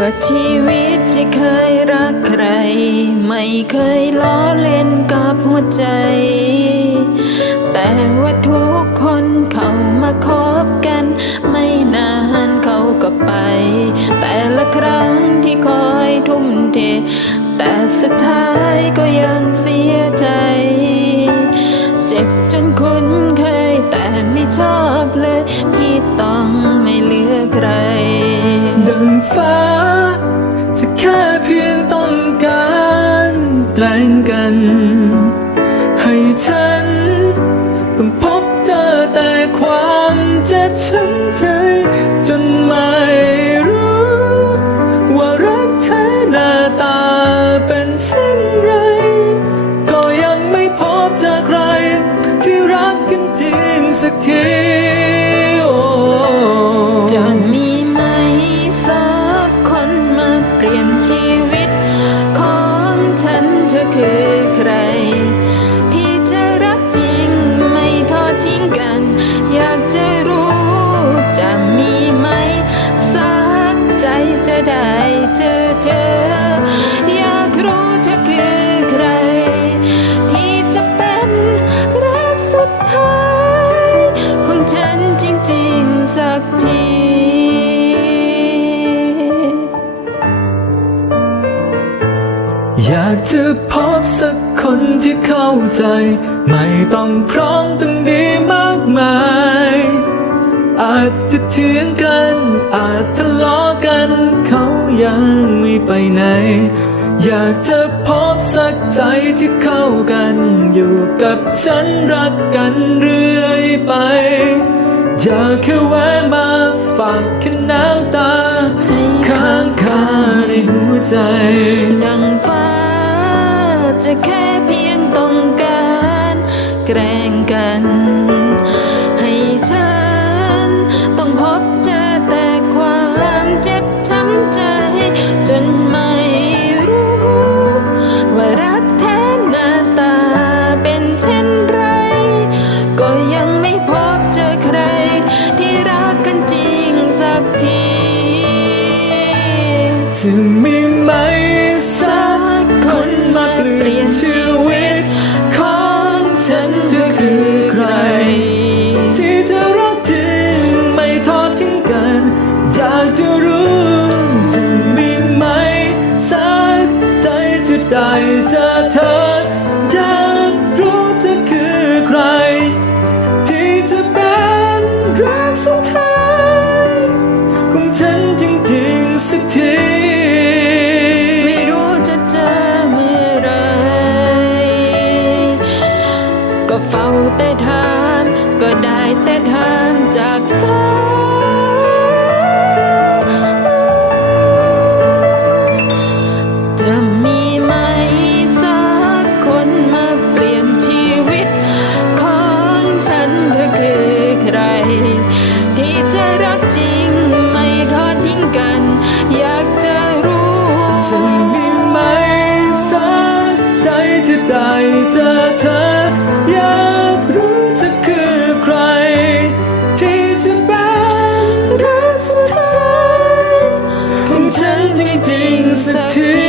ชั่วชีวิตที่เคยรักใคร ไม่เคยล้อเล่นกับหัวใจ แต่ว่าทุกคนเขามาคบกัน ไม่นานเขาก็ไป แต่ละครั้งที่คอยทุ่มเท แต่สุดท้ายก็ยังเสียใจ เจ็บจนคุ้น ชอบเลย ที่ต้องไม่เหลือใคร ดังฟ้า สักทีจะมีไหมสักคนมาเปลี่ยนชีวิต ของฉันเธอคือใคร ที่จะรักจริงไม่ทอดทิ้งกัน อยากจะรู้จะมีไหมสักใจจะได้เจอเธออยากรู้เธอคือใคร จะพบสักคนที่เข้าใจ ไม่ต้องพร้อมต้องดีมากมาย อาจจะเถียงกัน อาจทะเลาะกัน เขายังไม่ไปไหน อยากจะพบสักใจที่เข้ากัน อยู่กับฉันรักกันเรื่อยไป อยากแค่แวะมาฝากแค่น้ำตาค้างคาในหัวใจ จะแค่เพียงต้องการแกล้งกัน ให้ฉันต้องพบเจอแต่ความเจ็บช้ำใจ จนไม่รู้ว่ารักแท้หน้าตาเป็นเช่นไร ก็ยังไม่พบเจอใคร ที่รักกันจริงสักทีจะายแต่ทางจากฟ้าจะมีไหมสักคนมาเปลี่ยนชีวิต ของฉันเธอคือใคร ที่จะรักจริง เ